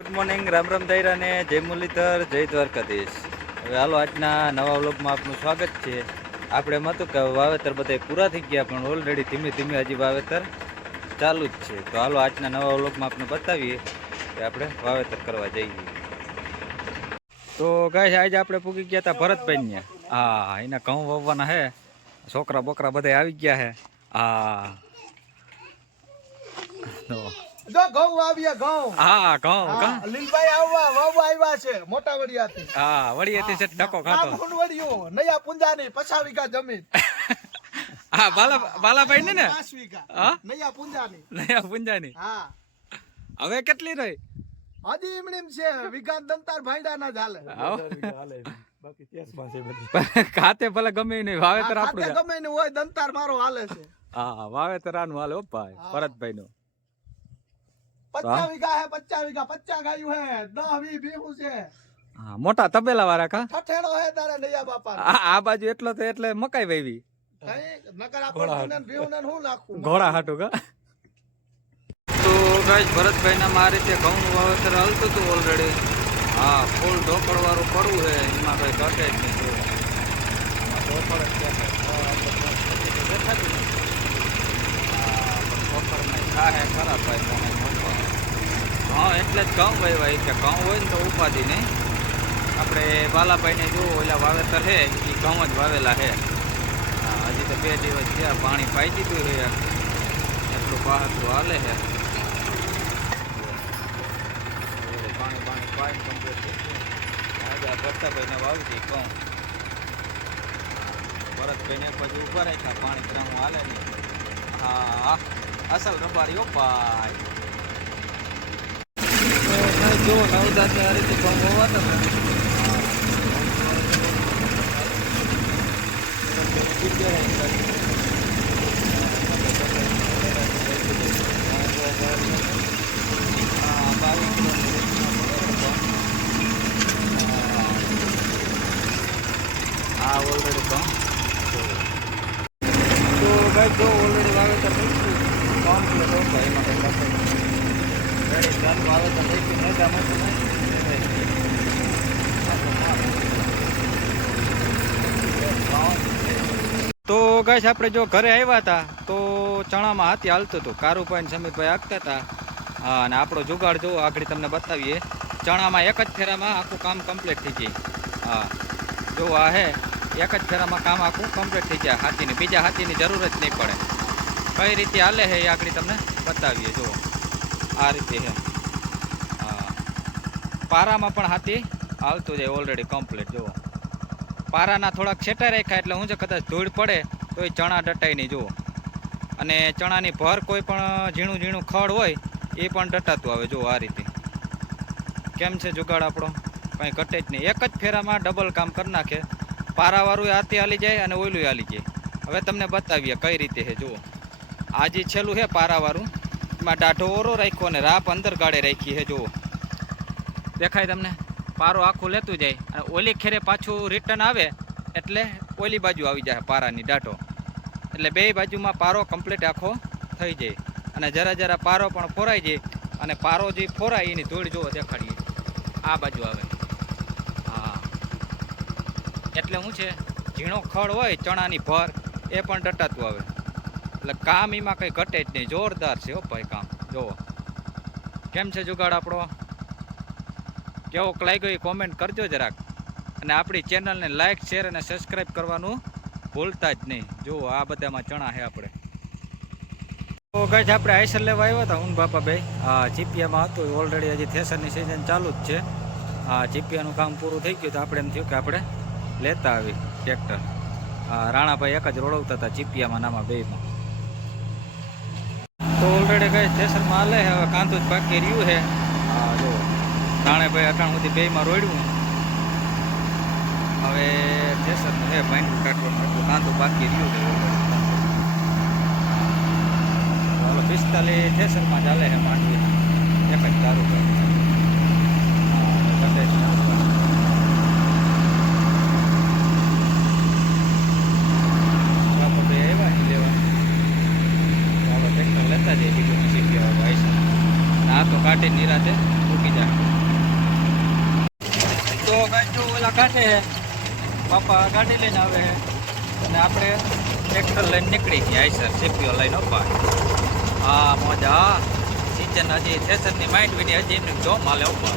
Good morning, Ram Ram દાયરા ને જય મુરલીધર, જય દ્વારકાધીશ. હવે હાલો આજના નવા વ્લોગમાં આપનું સ્વાગત છે. આપણે એમ હતું કે વાવેતર બધા પૂરા થઈ ગયા, પણ ઓલરેડી ધીમે ધીમે હજી વાવેતર ચાલુ જ છે. તો હાલો આજના નવા વ્લોગમાં આપણે બતાવીએ કે આપણે વાવેતર કરવા જઈએ. તો ગાઈસ આજે આપણે પૂગી ગયા હતા ભરતભાઈને. હા, એના ઘઉં વાવવાના હે. છોકરા બોકરા બધા આવી ગયા હે. હા જો ઘઉં વાવ્યા ઘઉં. હા ઘઉં લીલભાઈ આવ્યા છે મોટા વડિયાથી. હા વડિયાથી છે ટકો ખાતો. આ વડિયો નયા પુંજાની 50 વીઘા જમીન. હા બાલાભાઈ ને 5 વીઘા. હા નયા પુંજાની. હા હવે કેટલી રહી? હજી એમણીમ છે વીઘા દંતાર ભાઈડાના જ હાલે. બાકી કેસમાં છે બધી. ખાતે ભલે ગમે નહીં, વાવેતર આપણું ખાતે ગમે નહીં હોય, દંતાર મારો હાલે છે. હા વાવેતર આનું હાલે હો ભાઈ ભરતભાઈ નું. 50 વીઘા હે, 50 વીઘા, 50 ગાયું હે, 10 20 ભેગું છે. હા મોટા તબેલા વાળા કા ઠઠેડો હે તારે નયા બાપા. આ બાજુ એટલો તો એટલે મકાઈ વાવી. નકર આપણે ભેહુને હું નાખું ઘોડા હાટું કા. તો ગાઈસ ભરતભાઈ ના આ રીતે ઘઉં નું વાવેતર હાલતું હતું ઓલરેડી. હા ફૂલ ઢોકળ વાળું પડવું છે, એમાં કઈ ઘટે જ નહીં. ઢોકળ જ દેખાતું ખરા ભાઈ. હા એટલે જ ઘઉં વાવ્યા કે ઘઉં હોય ને તો ઉપાધિ નહીં. આપણે બાલાભાઈને જોવું ઓલા વાવેતર છે એ ઘઉં જ વાવેલા છે. હા હજી તો 2 દિવસ થયા, પાણી પાઈ દીધું છે, એટલું બહાદુર હાલે છે. પાણી પાઈ કમ્પ્લીટ આજે ભરતાભાઈને વાવતી ઘઉં. ભરતભાઈને પછી ઉભા રાખ્યા, પાણી ગ્રામું હાલે નહીં. હા અસલ રબારી ઓ ભાઈ. જો નવદાસ આ રીતે ઘઉં હોવાતા ને આ ઓલરેડી ઘઉં તો ભાઈ જો ઓલરેડી વાવેતર થઈ ગયું. કમ્પ્લીટ હોતા એમાં કંઈ લખાય રેડી ચાલુ વાવેતર થઈ ગયું. નજા મોટું નહીં. તો ગાઈસ આપણે જો ઘરે આવ્યા હતા તો ચણામાં હાથી હાલતું હતું. કારુભાઈ ને સમીરભાઈ આગતા હતા. હા અને આપણો જુગાડ જો આગળ તમને બતાવીએ. ચણામાં એક જ ફેરામાં આખું કામ કમ્પ્લીટ થઈ જાય. હા જો આ હે એક જ ફેરામાં કામ આખું કમ્પ્લીટ થઈ જાય હાથીની. બીજા હાથીની જરૂર જ નહીં પડે. કઈ રીતે હાલે છે એ આગળ તમને બતાવીએ. જુઓ આ રીતે છે. હા પારામાં પણ હાથી હાલતું જાય ઓલરેડી કમ્પ્લીટ. જુઓ પારાના થોડાક છેટા રાખ્યા એટલે હું જે કદાચ ધૂળ પડે તો એ ચણા ડટાય નહીં. જુઓ અને ચણાની ભર કોઈ પણ ઝીણું ઝીણું ખડ હોય એ પણ ડટાતું આવે. જુઓ આ રીતે કેમ છે જુગાડ આપણો, કંઈ ઘટે જ નહીં. એક જ ફેરામાં ડબલ કામ કરી નાખે. પારાવાળું હાથી હાલી જાય અને ઓયલું હાલી જાય. હવે તમને બતાવીએ કઈ રીતે છે. જુઓ આ જે છેલ્લું છે પારાવાળું, એમાં દાઢો ઓરો રાખ્યો અને રાપ અંદર ગાળે રાખી છે. જુઓ દેખાય તમને? પારો આખું લેતું જાય અને ઓલી ખેરે પાછું રિટર્ન આવે એટલે ઓલી બાજુ આવી જાય પારાની દાઢો. એટલે બે બાજુમાં પારો કમ્પ્લીટ આખો થઈ જાય અને જરા જરા પારો પણ ફોરાઈ જાય. અને પારો જે ફોરાય એની ધૂળ જુઓ દેખાડીએ આ બાજુ આવે. હા એટલે શું છે, ઝીણો ખડ હોય ચણાની ભર એ પણ ડટાતું આવે. એટલે કામ એમાં કંઈ ઘટે જ નહીં. જોરદાર છે હો ભાઈ કામ. જુઓ કેમ છે જુગાડ આપણો, કેવો લાગ્યો એ કોમેન્ટ કરજો જરાક. અને આપણી ચેનલને લાઇક શેર અને સબસ્ક્રાઈબ કરવાનું ભૂલતા જ નહીં. જુઓ આ બધામાં ચણા છે આપણે. તો ગાઈસ આપણે આઈસર લેવા આવ્યા હતા હું બાપાભાઈ. હા ચીપિયામાં હતું ઓલરેડી, હજી થેસરની સિઝન ચાલુ જ છે. હા ચીપિયાનું કામ પૂરું થઈ ગયું તો આપણે એમ થયું કે આપણે લેતા આવી ટ્રેક્ટર. હા રાણાભાઈ એક જ રોડવતા હતા ચીપિયામાં નામાં બેમાં. તો ઓલરેડી ગાઈસ થેસરમાં હાલે હવે કાંધું જ બાકી રહ્યું છે. હા જો રાણાભાઈ અટાણ સુધી બેમાં રોડ્યું. હવે થેસરનું હે પાણી કાઢવાનું એટલું કાંધું બાકી રહ્યું છે. 45 થેસરમાં ચાલે છે માંડવી એક જ કારું કરે. લેતા જઈએ બીજું શીખી ભાઈ. આ તો કાઢી નિરાતે મૂકી જાય. ઓલા કાઢે છે, પપ્પા ગાડી લઈને આવે છે અને આપણે ટ્રેક્ટર લઈને નીકળી ગયા આઈસર સીપીઓ લઈને ભાઈ. હા મોજા સિઝન હજી થેસરની માઇન્ડ વિની હજી એમને જોમ હાલે ઉપર.